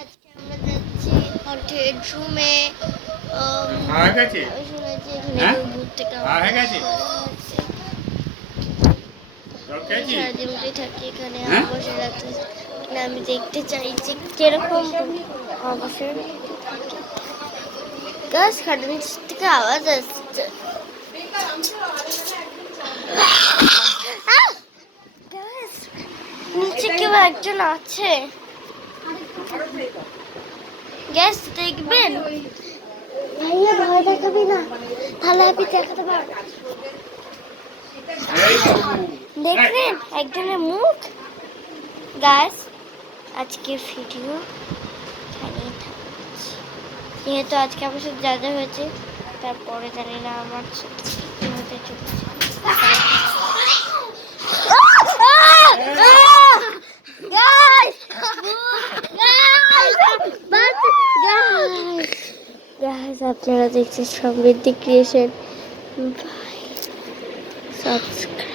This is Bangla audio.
আজকে আমরা যাচ্ছি হন্টেড রুমে। আমি শুনেছি এখানে ভূত থেকে সারাদিন উঠে থাকি এখানে বসে রাখতে। আমি দেখতে চাই যে কিরকম অবসর গাছ খাটান থেকে আওয়াজ আসছে। নিচে কেউ একজন আছে, গ্যাস দেখবেন। ভাইয়া ভয় দেখাবি না, তাহলে আমি দেখাতে পারবো। দেখবেন একজনের মুখ। গাছ আজকের ভিডিও এখানেই থাকছে, যেহেতু আজকে আমার সাথে যা যা হয়েছে তারপরে জানি না আমার সাথে কি হতে চলেছে। আপনারা দেখছেন সমৃদ্ধি ক্রিয়েশন। সাবস্ক্রাইব।